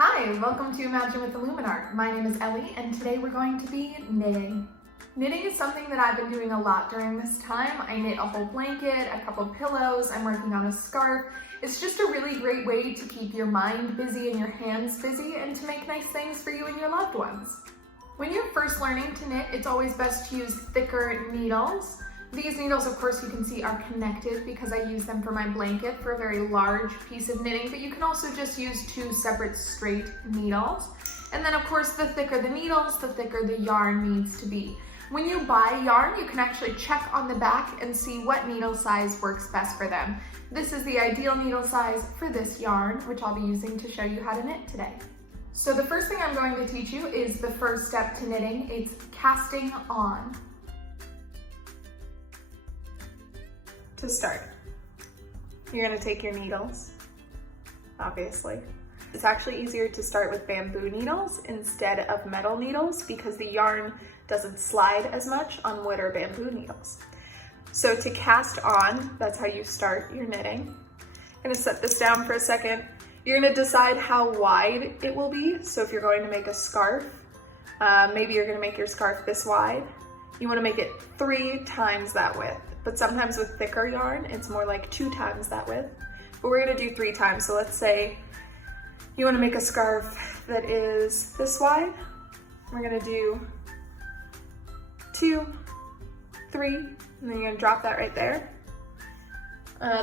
Hi, welcome to Imagine with IlluminArt. My name is Ellie and today we're going to be knitting. Knitting is something that I've been doing a lot during this time. I knit a whole blanket, a couple pillows, I'm working on a scarf. It's just a really great way to keep your mind busy and your hands busy and to make nice things for you and your loved ones. When you're first learning to knit, it's always best to use thicker needles. These needles, of course, you can see are connected because I use them for my blanket for a very large piece of knitting, but you can also just use two separate straight needles. And then, of course, the thicker the needles, the thicker the yarn needs to be. When you buy yarn, you can actually check on the back and see what needle size works best for them. This is the ideal needle size for this yarn, which I'll be using to show you how to knit today. So the first thing I'm going to teach you is the first step to knitting. It's casting on. To start, you're going to take your needles, obviously. It's actually easier to start with bamboo needles instead of metal needles because the yarn doesn't slide as much on wood or bamboo needles. So to cast on, that's how you start your knitting. I'm going to set this down for a second. You're going to decide how wide it will be. So if you're going to make a scarf, maybe you're going to make your scarf this wide. You want to make it 3 times that width. But sometimes with thicker yarn, it's more like 2 times that width. But we're gonna do 3 times. So let's say you wanna make a scarf that is this wide. We're gonna do 2, 3, and then you're gonna drop that right there.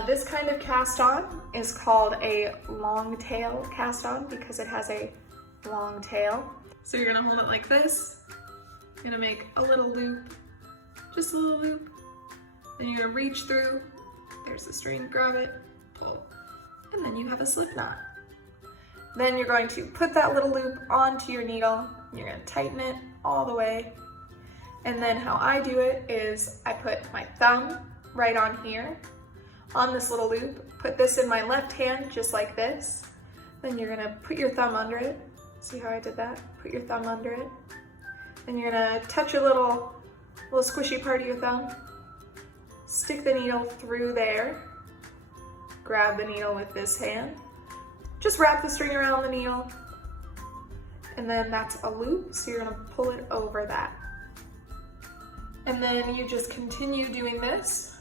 This kind of cast on is called a long tail cast on because it has a long tail. So you're gonna hold it like this. You're gonna make a little loop, just a little loop. Then you're gonna reach through, there's the string, grab it, pull, and then you have a slip knot. Then you're going to put that little loop onto your needle, you're gonna tighten it all the way, and then how I do it is I put my thumb right on here, on this little loop, put this in my left hand just like this, then you're gonna put your thumb under it, see how I did that? Put your thumb under it, then you're gonna touch your little squishy part of your thumb, stick the needle through there, grab the needle with this hand, just wrap the string around the needle, and then that's a loop, so you're gonna pull it over that. And then you just continue doing this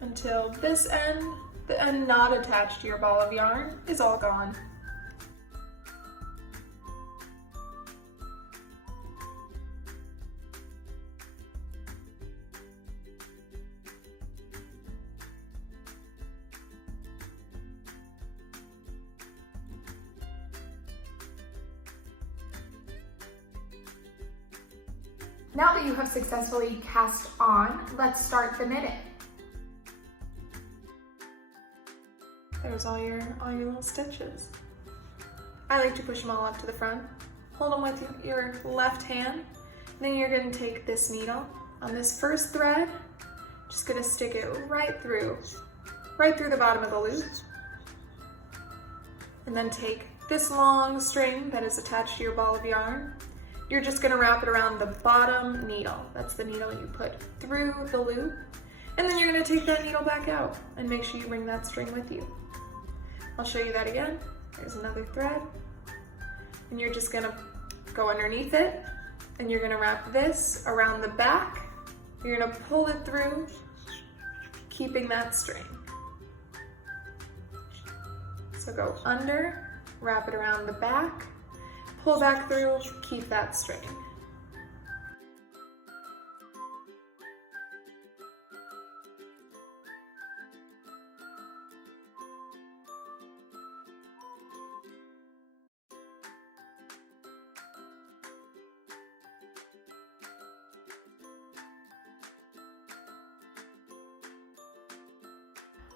until this end, the end not attached to your ball of yarn, is all gone. Now that you have successfully cast on, let's start the knitting. There's all your little stitches. I like to push them all up to the front. Hold them with your left hand. Then you're going to take this needle on this first thread, just going to stick it right through the bottom of the loop. And then take this long string that is attached to your ball of yarn. You're just gonna wrap it around the bottom needle. That's the needle you put through the loop. And then you're gonna take that needle back out and make sure you bring that string with you. I'll show you that again. There's another thread. And you're just gonna go underneath it and you're gonna wrap this around the back. You're gonna pull it through, keeping that string. So go under, wrap it around the back, pull back through, keep that string.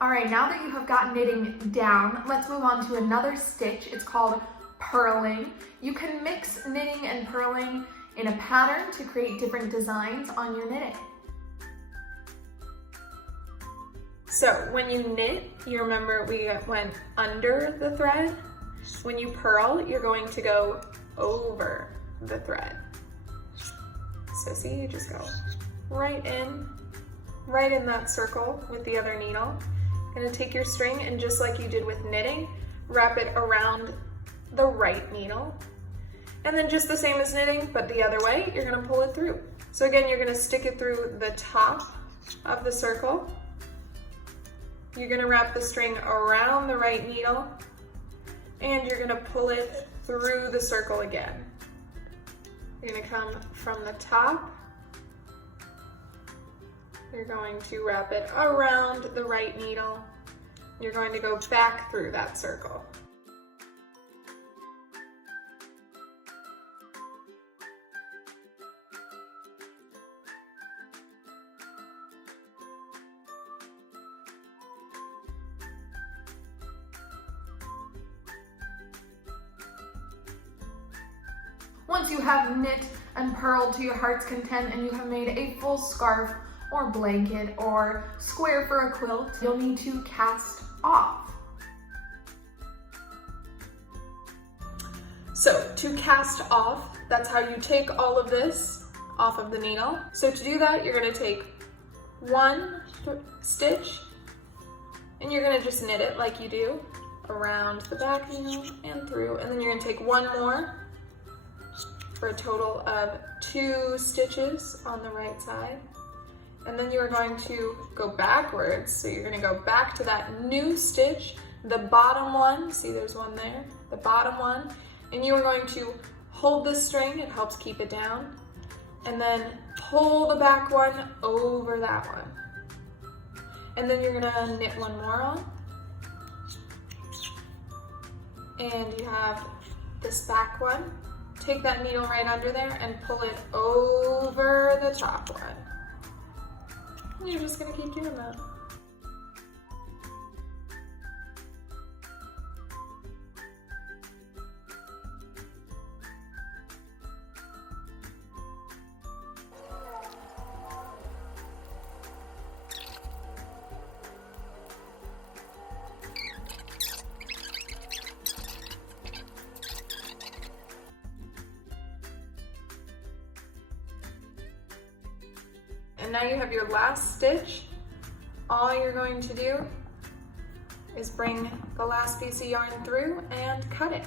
All right, now that you have got knitting down, let's move on to another stitch. It's called purling. You can mix knitting and purling in a pattern to create different designs on your knitting. So when you knit, you remember we went under the thread. When you purl, you're going to go over the thread. So see, you just go right in that circle with the other needle. You're gonna take your string and just like you did with knitting, wrap it around the right needle. And then just the same as knitting, but the other way, you're gonna pull it through. So again, you're gonna stick it through the top of the circle. You're gonna wrap the string around the right needle, and you're gonna pull it through the circle again. You're gonna come from the top. You're going to wrap it around the right needle. You're going to go back through that circle. Once you have knit and purled to your heart's content and you have made a full scarf or blanket or square for a quilt, you'll need to cast off. So to cast off, that's how you take all of this off of the needle. So to do that, you're gonna take one stitch and you're gonna just knit it like you do around the back needle and through, and then you're gonna take one more for a total of 2 stitches on the right side. And then you are going to go backwards. So you're gonna go back to that new stitch, the bottom one, see there's one there, the bottom one, and you are going to hold the string, it helps keep it down, and then pull the back one over that one. And then you're gonna knit one more on. And you have this back one. Take that needle right under there and pull it over the top one. And you're just gonna keep doing that. And now you have your last stitch. All you're going to do is bring the last piece of yarn through and cut it.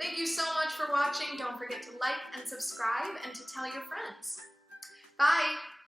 Thank you so much for watching. Don't forget to like and subscribe and to tell your friends. Bye!